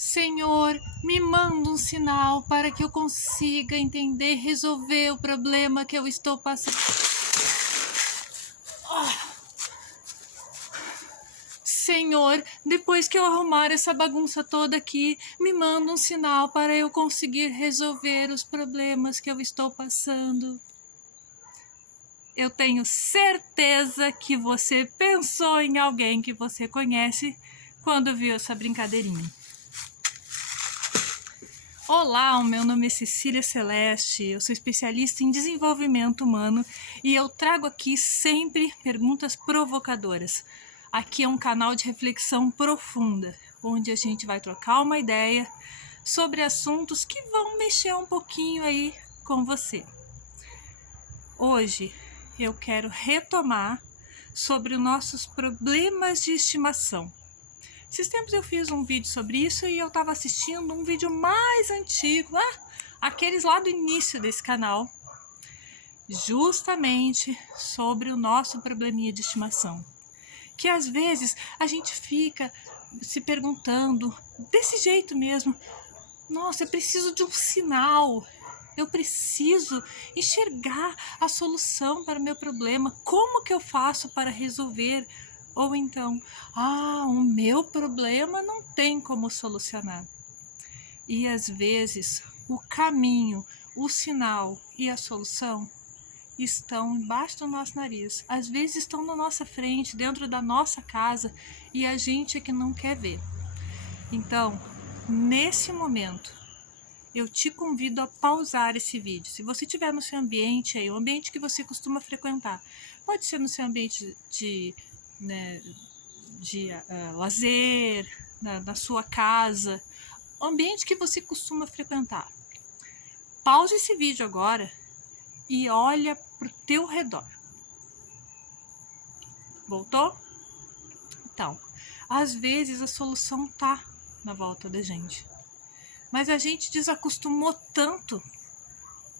Senhor, me manda um sinal para que eu consiga entender e resolver o problema que eu estou passando. Senhor, depois que eu arrumar essa bagunça toda aqui, me manda um sinal para eu conseguir resolver os problemas que eu estou passando. Eu tenho certeza que você pensou em alguém que você conhece quando viu essa brincadeirinha. Olá, o meu nome é Cecília Celeste, eu sou especialista em desenvolvimento humano e eu trago aqui sempre perguntas provocadoras. Aqui é um canal de reflexão profunda, onde a gente vai trocar uma ideia sobre assuntos que vão mexer um pouquinho aí com você. Hoje eu quero retomar sobre os nossos problemas de estimação. Esses tempos eu fiz um vídeo sobre isso e eu estava assistindo um vídeo mais antigo, aqueles lá do início desse canal, justamente sobre o nosso probleminha de estimação. Que às vezes a gente fica se perguntando, desse jeito mesmo, nossa, eu preciso de um sinal, eu preciso enxergar a solução para o meu problema, como que eu faço para resolver? Ou então, o meu problema não tem como solucionar. E às vezes o caminho, o sinal e a solução estão embaixo do nosso nariz. Às vezes estão na nossa frente, dentro da nossa casa, e a gente é que não quer ver. Então, nesse momento, eu te convido a pausar esse vídeo. Se você estiver no seu ambiente aí, o ambiente que você costuma frequentar, pode ser no seu ambiente de lazer, na sua casa, o ambiente que você costuma frequentar. Pause esse vídeo agora e olha para o teu redor. Voltou? Então, às vezes a solução está na volta da gente, mas a gente desacostumou tanto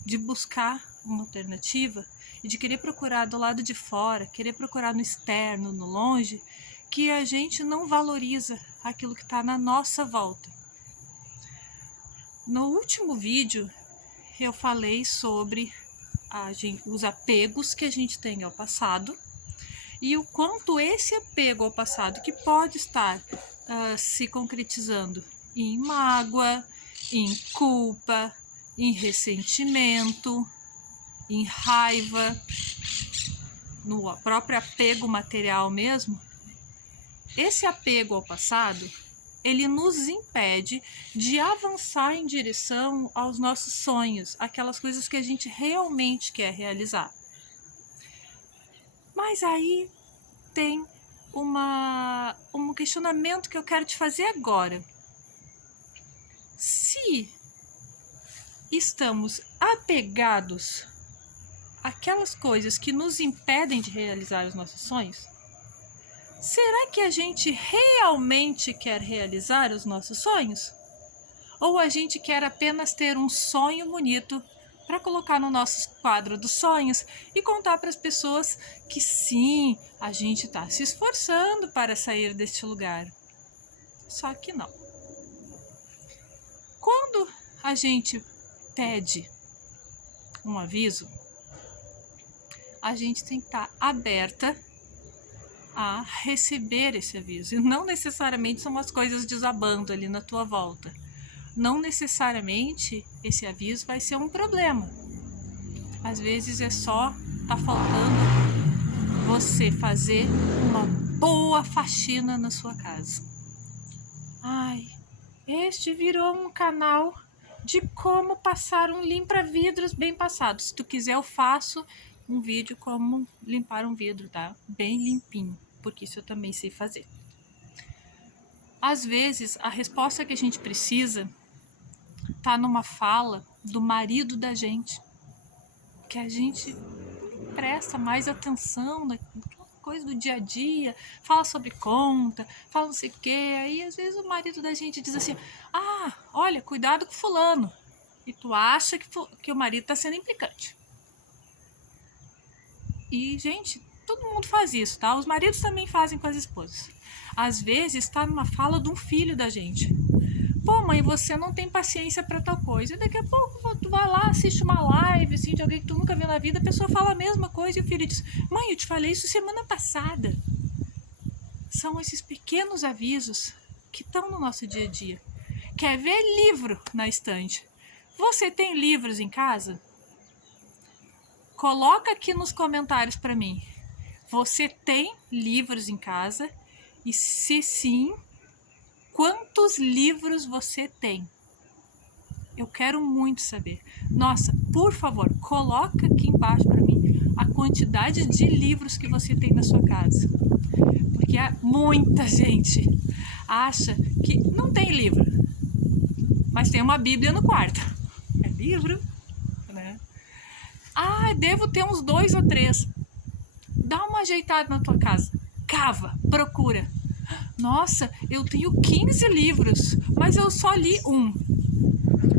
de buscar uma alternativa e de querer procurar do lado de fora, querer procurar no externo, no longe, que a gente não valoriza aquilo que está na nossa volta. No último vídeo eu falei sobre os apegos que a gente tem ao passado e o quanto esse apego ao passado, que pode estar se concretizando em mágoa, em culpa, em ressentimento, em raiva, no próprio apego material mesmo. Esse apego ao passado, ele nos impede de avançar em direção aos nossos sonhos, aquelas coisas que a gente realmente quer realizar. Mas aí tem um questionamento que eu quero te fazer agora. Se estamos apegados àquelas coisas que nos impedem de realizar os nossos sonhos, será que a gente realmente quer realizar os nossos sonhos? Ou a gente quer apenas ter um sonho bonito para colocar no nosso quadro dos sonhos e contar para as pessoas que sim, a gente está se esforçando para sair deste lugar? Só que não. Quando a gente pede um aviso, a gente tem que estar aberta a receber esse aviso. E não necessariamente são as coisas desabando ali na tua volta. Não necessariamente esse aviso vai ser um problema. Às vezes é só faltando você fazer uma boa faxina na sua casa. Este virou um canal de como passar um limpa-vidros bem passado. Se tu quiser, eu faço um vídeo como limpar um vidro, tá? Bem limpinho, porque isso eu também sei fazer. Às vezes, a resposta que a gente precisa tá numa fala do marido da gente, que a gente presta mais atenção naquela coisa do dia a dia, fala sobre conta, fala não sei o que, aí às vezes o marido da gente diz assim, olha, cuidado com fulano, e tu acha que o marido tá sendo implicante. E, gente, todo mundo faz isso, tá? Os maridos também fazem com as esposas. Às vezes está numa fala de um filho da gente. Pô, mãe, você não tem paciência para tal coisa. E daqui a pouco tu vai lá, assiste uma live assim, de alguém que tu nunca viu na vida, a pessoa fala a mesma coisa e o filho diz: mãe, eu te falei isso semana passada. São esses pequenos avisos que estão no nosso dia a dia. Quer ver livro na estante? Você tem livros em casa? Coloca aqui nos comentários para mim. Você tem livros em casa? E se sim, quantos livros você tem? Eu quero muito saber. Nossa, por favor, coloca aqui embaixo para mim a quantidade de livros que você tem na sua casa. Porque muita gente acha que não tem livro, mas tem uma Bíblia no quarto. É livro, né? Ah, devo ter uns 2 ou 3. Dá uma ajeitada na tua casa. Cava, procura. Nossa, eu tenho 15 livros, mas eu só li um.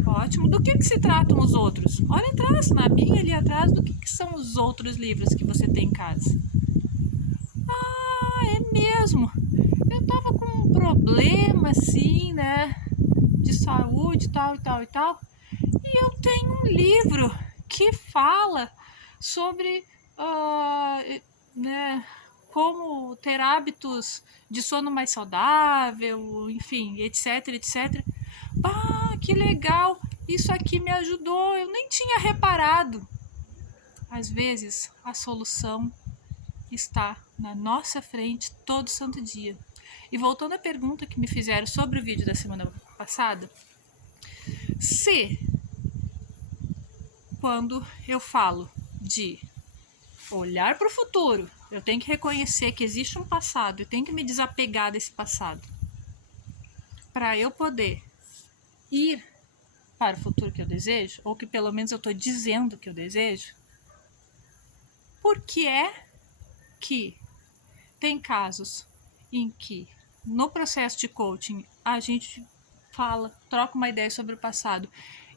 Ótimo. Do que se tratam os outros? Olha atrás, na abinha ali atrás, do que são os outros livros que você tem em casa? Ah, é mesmo. Eu tava com um problema assim, né? De saúde, tal e tal e tal. E eu tenho um livro que fala sobre, né, como ter hábitos de sono mais saudável, enfim, etc, etc. Ah, que legal! Isso aqui me ajudou, eu nem tinha reparado. Às vezes, a solução está na nossa frente todo santo dia. E voltando à pergunta que me fizeram sobre o vídeo da semana passada, se quando eu falo de olhar para o futuro, eu tenho que reconhecer que existe um passado, eu tenho que me desapegar desse passado para eu poder ir para o futuro que eu desejo, ou que pelo menos eu estou dizendo que eu desejo. Por que é que tem casos em que no processo de coaching a gente fala, troca uma ideia sobre o passado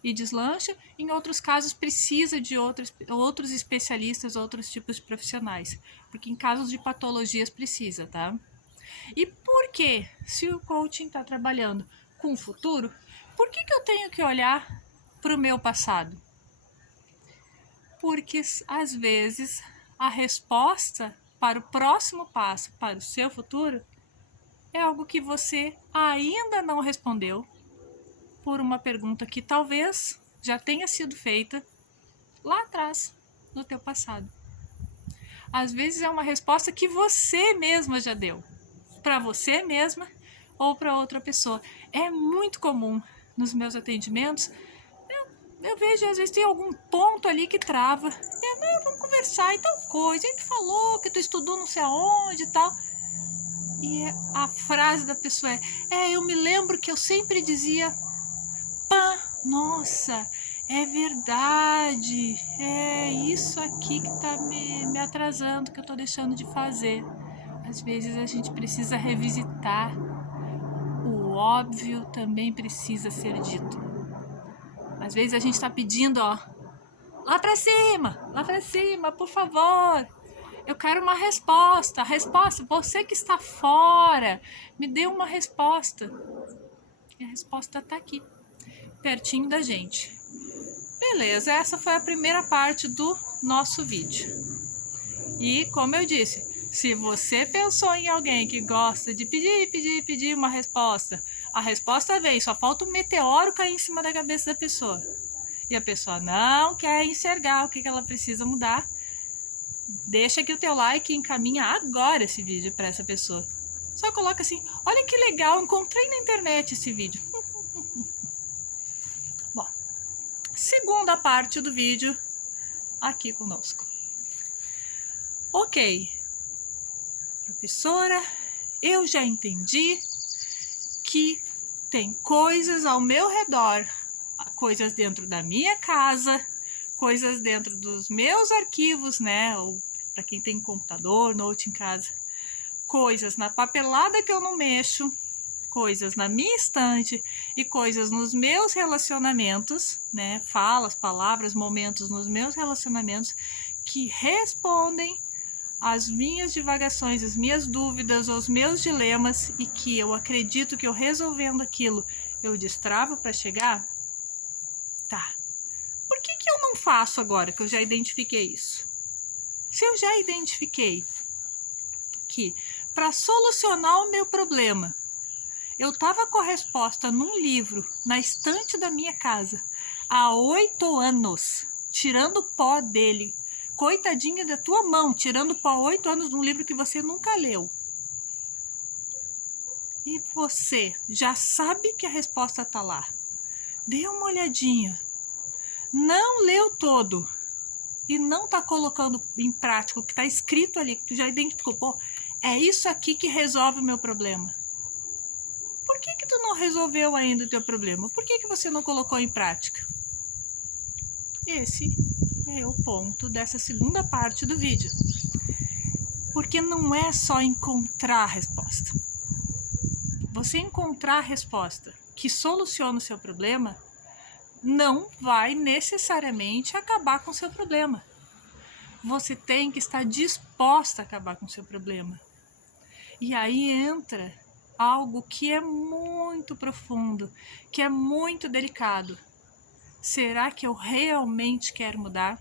e deslancha, em outros casos precisa de outros especialistas, outros tipos de profissionais, porque em casos de patologias precisa, tá? E por que, se o coaching está trabalhando com o futuro, por que eu tenho que olhar para o meu passado? Porque às vezes a resposta para o próximo passo, para o seu futuro, é algo que você ainda não respondeu por uma pergunta que talvez já tenha sido feita lá atrás, no teu passado. Às vezes é uma resposta que você mesma já deu, para você mesma ou para outra pessoa. É muito comum nos meus atendimentos, eu vejo, às vezes tem algum ponto ali que trava. Vamos conversar e tal coisa. E tu falou que tu estudou não sei aonde e tal. E a frase da pessoa eu me lembro que eu sempre dizia, pá, nossa, é verdade, é isso aqui que tá me atrasando, que eu tô deixando de fazer. Às vezes a gente precisa revisitar. O óbvio também precisa ser dito. Às vezes a gente tá pedindo, lá pra cima, por favor. Eu quero uma resposta. Resposta, você que está fora, me dê uma resposta. E a resposta está aqui, pertinho da gente. Beleza, essa foi a primeira parte do nosso vídeo. E como eu disse, se você pensou em alguém que gosta de pedir uma resposta, a resposta vem, só falta um meteoro cair em cima da cabeça da pessoa. E a pessoa não quer enxergar o que ela precisa mudar, deixa aqui o teu like e encaminha agora esse vídeo para essa pessoa. Só coloca assim, olha que legal, encontrei na internet esse vídeo. Bom, segunda parte do vídeo aqui conosco. Ok, professora, eu já entendi que tem coisas ao meu redor, coisas dentro da minha casa, coisas dentro dos meus arquivos, né? Ou para quem tem computador, note em casa, coisas na papelada que eu não mexo, coisas na minha estante e coisas nos meus relacionamentos, né? Falas, palavras, momentos nos meus relacionamentos que respondem às minhas divagações, às minhas dúvidas, aos meus dilemas e que eu acredito que eu resolvendo aquilo eu destravo para chegar? Tá. Por que eu não faço agora que eu já identifiquei isso? Se eu já identifiquei que para solucionar o meu problema, eu estava com a resposta num livro na estante da minha casa há 8 anos, tirando o pó dele. Coitadinha da tua mão, tirando pó 8 anos num livro que você nunca leu. E você já sabe que a resposta está lá. Dê uma olhadinha. Não leu todo e não está colocando em prática o que está escrito ali, que tu já identificou. Pô, é isso aqui que resolve o meu problema. Por que tu não resolveu ainda o teu problema? Por que você não colocou em prática? Esse é o ponto dessa segunda parte do vídeo. Porque não é só encontrar a resposta. Você encontrar a resposta que soluciona o seu problema não vai necessariamente acabar com o seu problema. Você tem que estar disposta a acabar com o seu problema. E aí entra algo que é muito profundo, que é muito delicado. Será que eu realmente quero mudar?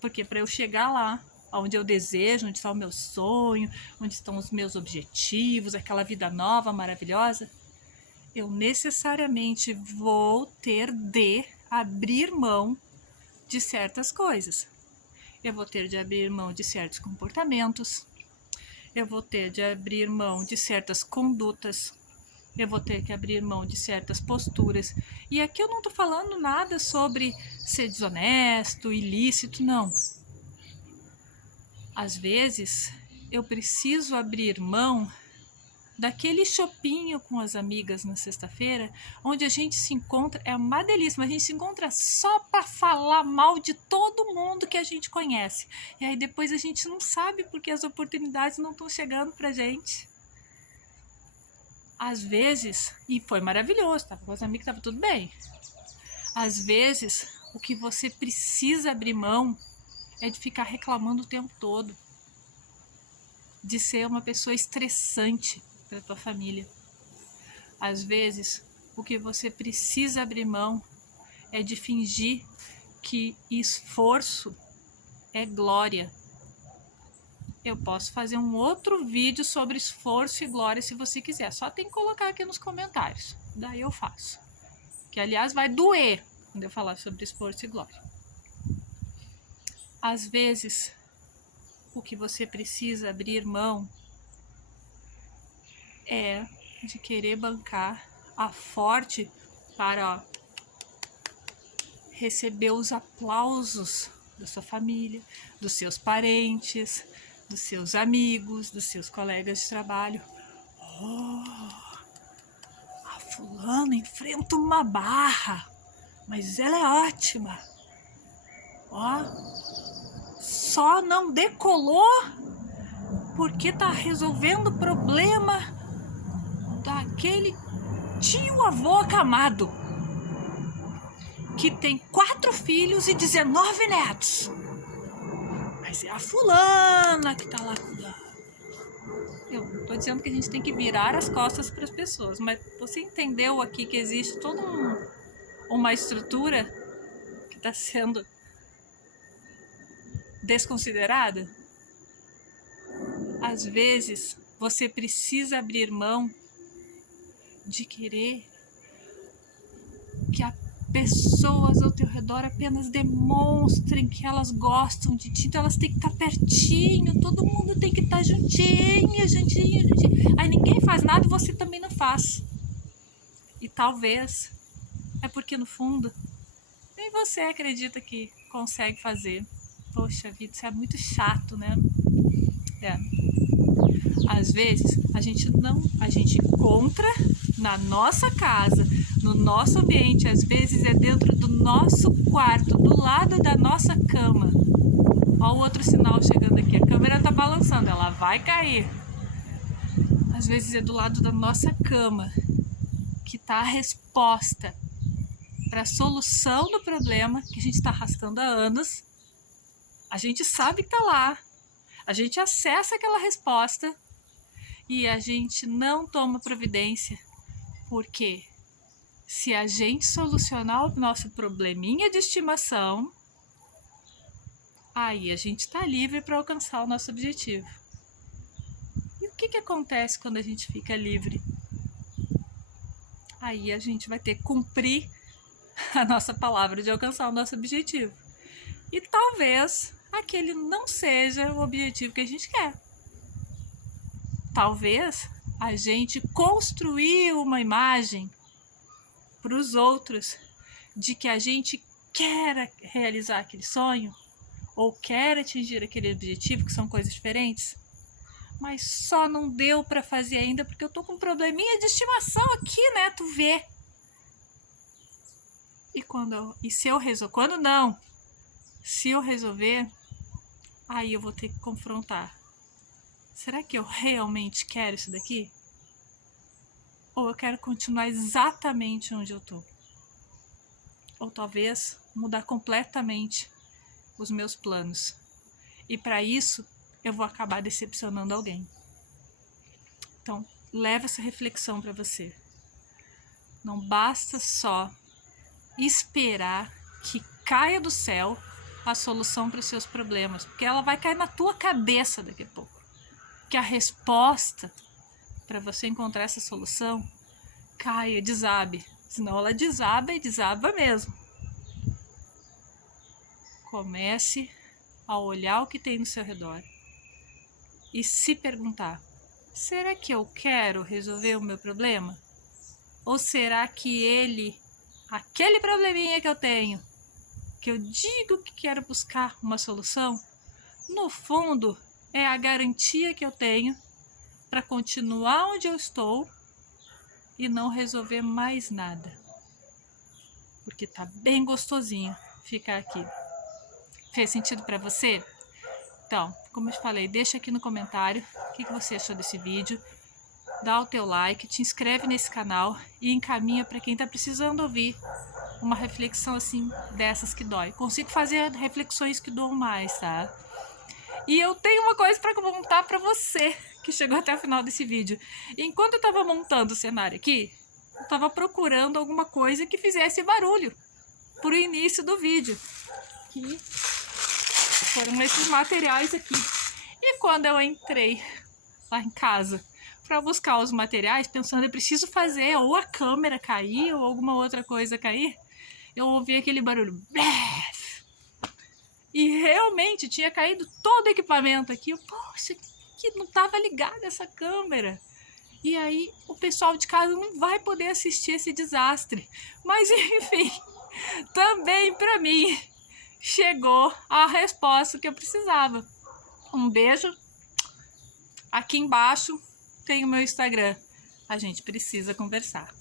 Porque para eu chegar lá, onde eu desejo, onde está o meu sonho, onde estão os meus objetivos, aquela vida nova, maravilhosa, eu necessariamente vou ter de abrir mão de certas coisas. Eu vou ter de abrir mão de certos comportamentos, eu vou ter de abrir mão de certas condutas, eu vou ter que abrir mão de certas posturas. E aqui eu não estou falando nada sobre ser desonesto, ilícito, não. Às vezes, eu preciso abrir mão daquele chopinho com as amigas na sexta-feira, onde a gente se encontra, é uma delícia, mas a gente se encontra só para falar mal de todo mundo que a gente conhece. E aí depois a gente não sabe porque as oportunidades não estão chegando pra gente. Às vezes, e foi maravilhoso, tava com as amigas, tava tudo bem. Às vezes, o que você precisa abrir mão é de ficar reclamando o tempo todo, de ser uma pessoa estressante para tua família. Às vezes, o que você precisa abrir mão é de fingir que esforço é glória. Eu posso fazer um outro vídeo sobre esforço e glória se você quiser. Só tem que colocar aqui nos comentários. Daí eu faço. Que, aliás, vai doer quando eu falar sobre esforço e glória. Às vezes, o que você precisa abrir mão é de querer bancar a forte para receber os aplausos da sua família, dos seus parentes, dos seus amigos, dos seus colegas de trabalho. Oh, a fulana enfrenta uma barra, mas ela é ótima. Ó, só não decolou porque tá resolvendo o problema daquele tio-avô acamado que tem 4 filhos e 19 netos. Mas é a fulana que tá lá cuidando. Eu não tô dizendo que a gente tem que virar as costas para as pessoas, mas você entendeu aqui que existe toda uma estrutura que está sendo desconsiderada? Às vezes, você precisa abrir mão de querer que as pessoas ao teu redor apenas demonstrem que elas gostam de ti, então elas têm que estar pertinho, todo mundo tem que estar juntinho. Aí ninguém faz nada e você também não faz. E talvez é porque no fundo nem você acredita que consegue fazer. Poxa vida, isso é muito chato, né? É. Às vezes a gente encontra na nossa casa, no nosso ambiente, às vezes é dentro do nosso quarto, do lado da nossa cama. Olha o outro sinal chegando aqui, a câmera tá balançando, ela vai cair. Às vezes é do lado da nossa cama que tá a resposta para a solução do problema que a gente está arrastando há anos. A gente sabe que tá lá, a gente acessa aquela resposta e a gente não toma providência. Por quê? Se a gente solucionar o nosso probleminha de estimação, aí a gente está livre para alcançar o nosso objetivo. E o que acontece quando a gente fica livre? Aí a gente vai ter que cumprir a nossa palavra de alcançar o nosso objetivo. E talvez aquele não seja o objetivo que a gente quer. Talvez a gente construir uma imagem para os outros de que a gente quer realizar aquele sonho ou quer atingir aquele objetivo, que são coisas diferentes, mas só não deu para fazer ainda porque eu tô com um probleminha de estimação aqui, né? Tu vê. Se eu resolver, aí eu vou ter que confrontar. Será que eu realmente quero isso daqui? Ou eu quero continuar exatamente onde eu tô? Ou talvez mudar completamente os meus planos. E para isso, eu vou acabar decepcionando alguém. Então, leva essa reflexão para você. Não basta só esperar que caia do céu a solução para os seus problemas, porque ela vai cair na tua cabeça daqui a pouco. Que a resposta para você encontrar essa solução caia, desabe. Senão ela desaba e desaba mesmo. Comece a olhar o que tem no seu redor e se perguntar: será que eu quero resolver o meu problema? Ou será que aquele probleminha que eu tenho, que eu digo que quero buscar uma solução, no fundo é a garantia que eu tenho para continuar onde eu estou e não resolver mais nada? Porque tá bem gostosinho ficar aqui. Fez sentido para você? Então, como eu te falei, deixa aqui no comentário o que você achou desse vídeo. Dá o teu like, te inscreve nesse canal e encaminha para quem tá precisando ouvir uma reflexão assim, dessas que dói. Consigo fazer reflexões que doam mais, tá? E eu tenho uma coisa para contar para você que chegou até o final desse vídeo. Enquanto eu tava montando o cenário aqui, eu tava procurando alguma coisa que fizesse barulho pro início do vídeo. Que foram esses materiais aqui. E quando eu entrei lá em casa para buscar os materiais, pensando eu preciso fazer ou a câmera cair ou alguma outra coisa cair, eu ouvi aquele barulho. E realmente tinha caído todo o equipamento aqui. Poxa, que não estava ligada essa câmera. E aí o pessoal de casa não vai poder assistir esse desastre. Mas enfim, também para mim chegou a resposta que eu precisava. Um beijo. Aqui embaixo tem o meu Instagram. A gente precisa conversar.